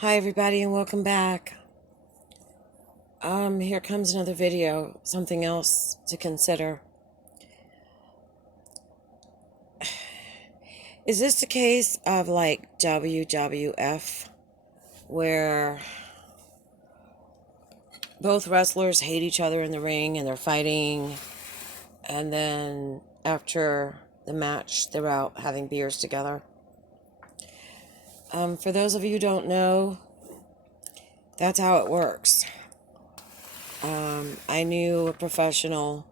Hi everybody and welcome back. Here comes another video, something else to consider. Is this a case of like WWF where both wrestlers hate each other in the ring and they're fighting, and then after the match they're out having beers together? For those of you who don't know, that's how it works. I knew a professional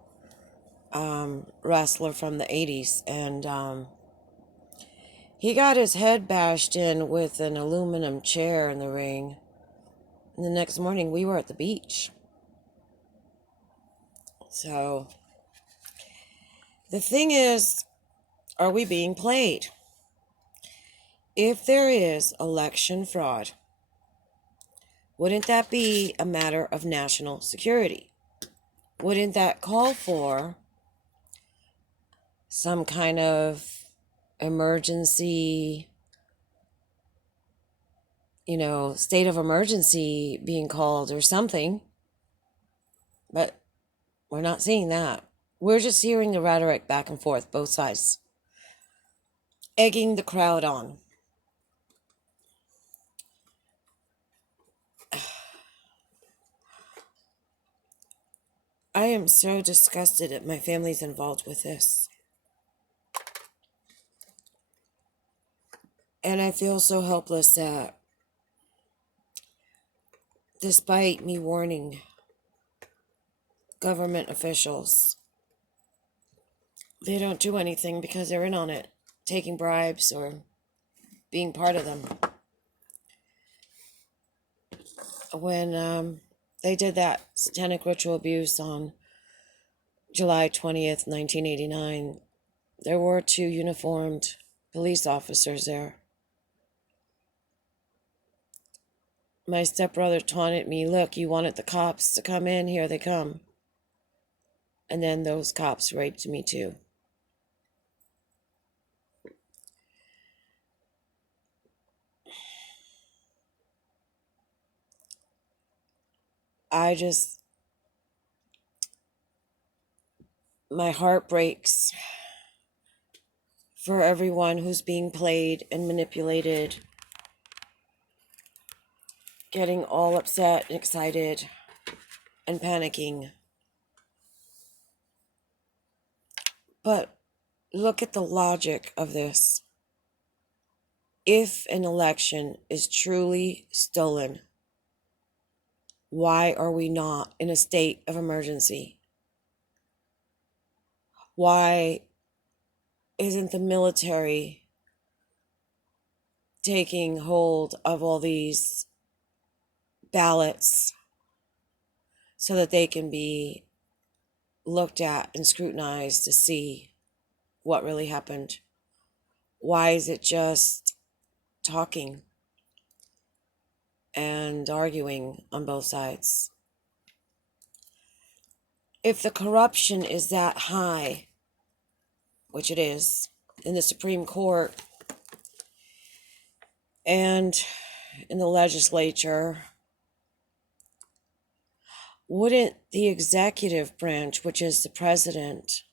wrestler from the 80s, and he got his head bashed in with an aluminum chair in the ring. And the next morning, we were at the beach. So, the thing is, are we being played? If there is election fraud, wouldn't that be a matter of national security? Wouldn't that call for some kind of emergency, state of emergency being called or something? But we're not seeing that. We're just hearing the rhetoric back and forth, both sides, egging the crowd on. I am so disgusted that my family's involved with this. And I feel so helpless that despite me warning government officials, they don't do anything because they're in on it, taking bribes or being part of them. When they did that satanic ritual abuse on July 20th, 1989, there were 2 uniformed police officers there. My stepbrother taunted me, "Look, you wanted the cops to come in, here they come." And then those cops raped me too. My heart breaks for everyone who's being played and manipulated, getting all upset and excited and panicking. But look at the logic of this. If an election is truly stolen, why are we not in a state of emergency? Why isn't the military taking hold of all these ballots so that they can be looked at and scrutinized to see what really happened? Why is it just talking and arguing on both sides? If the corruption is that high, which it is, in the Supreme Court and in the legislature, wouldn't the executive branch, which is the president,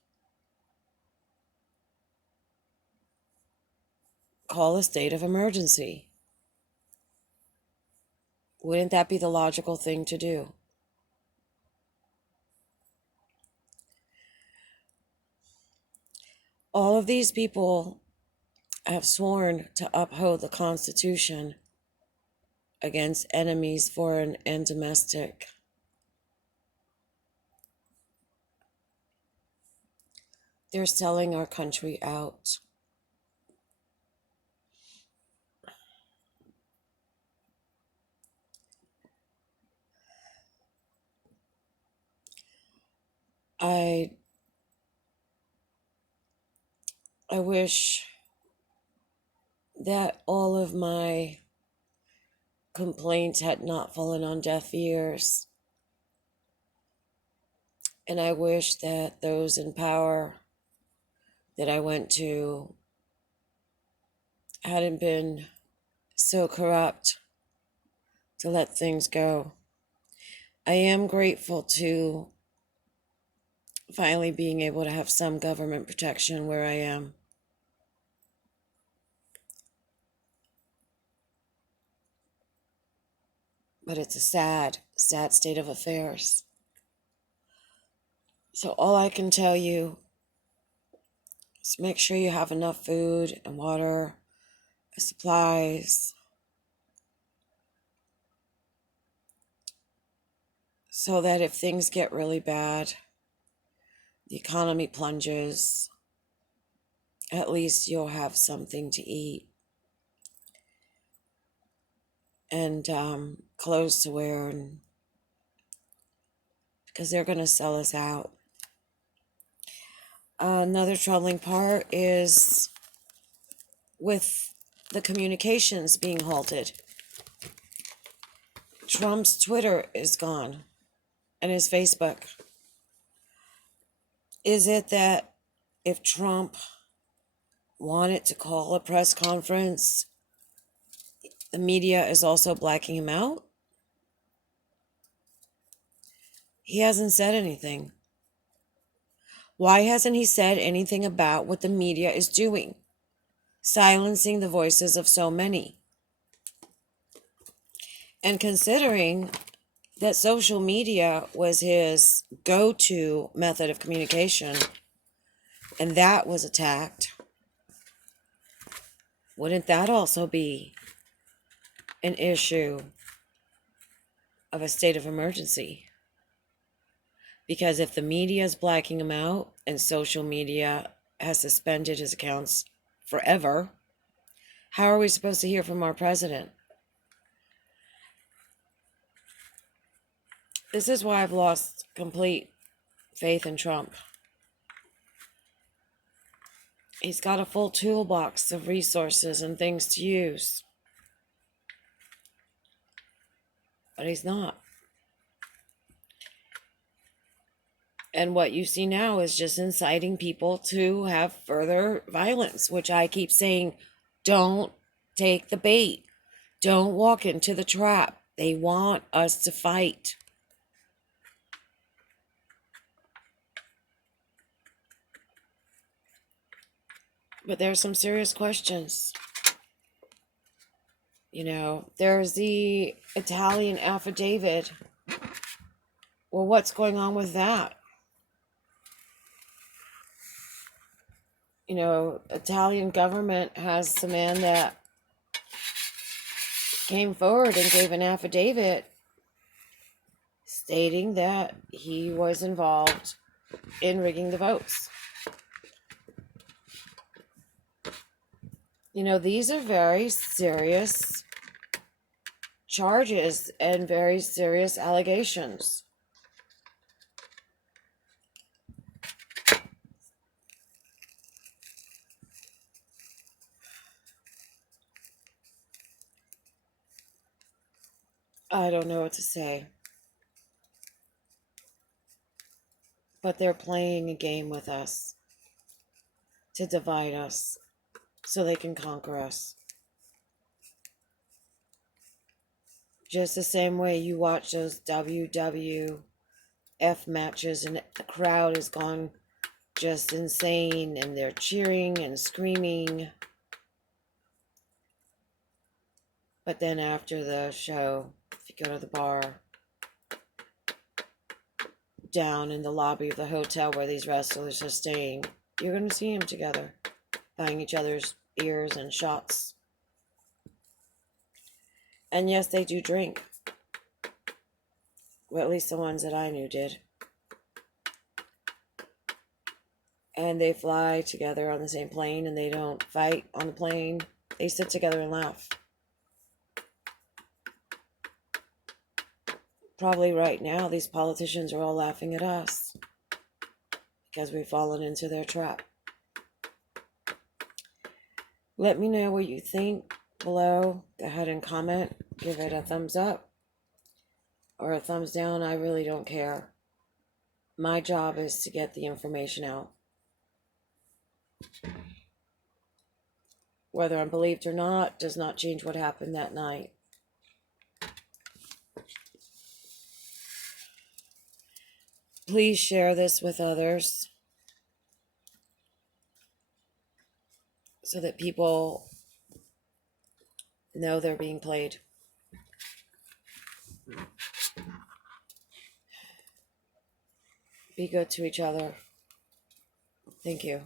call a state of emergency? Wouldn't that be the logical thing to do? All of these people have sworn to uphold the Constitution against enemies, foreign and domestic. They're selling our country out. I wish that all of my complaints had not fallen on deaf ears. And I wish that those in power that I went to hadn't been so corrupt to let things go. I am grateful to finally being able to have some government protection where I am. But it's a sad, sad state of affairs. So all I can tell you is make sure you have enough food and water, supplies, so that if things get really bad, the economy plunges, at least you'll have something to eat and clothes to wear, and because they're going to sell us out. Another troubling part is with the communications being halted. Trump's Twitter is gone and his Facebook. Is it that if Trump wanted to call a press conference, the media is also blacking him out? He hasn't said anything. Why hasn't he said anything about what the media is doing? Silencing the voices of so many. And considering that social media was his go-to method of communication, and that was attacked, wouldn't that also be an issue of a state of emergency? Because if the media is blacking him out and social media has suspended his accounts forever, how are we supposed to hear from our president? This is why I've lost complete faith in Trump. He's got a full toolbox of resources and things to use. But he's not. And what you see now is just inciting people to have further violence, which I keep saying, don't take the bait. Don't walk into the trap. They want us to fight. But there's some serious questions. There's the Italian affidavit. Well, what's going on with that? Italian government has a man that came forward and gave an affidavit stating that he was involved in rigging the votes. These are very serious charges and very serious allegations. I don't know what to say. But they're playing a game with us to divide us so they can conquer us. Just the same way you watch those WWF matches and the crowd has gone just insane and they're cheering and screaming. But then after the show, if you go to the bar, down in the lobby of the hotel where these wrestlers are staying, you're going to see them together, buying each other's beers and shots. And yes, they do drink. Well, at least the ones that I knew did. And they fly together on the same plane and they don't fight on the plane. They sit together and laugh. Probably right now, these politicians are all laughing at us because we've fallen into their trap. Let me know what you think below. Go ahead and comment. Give it a thumbs up or a thumbs down. I really don't care. My job is to get the information out. Whether I'm believed or not does not change what happened that night. Please share this with others so that people know they're being played. Be good to each other. Thank you.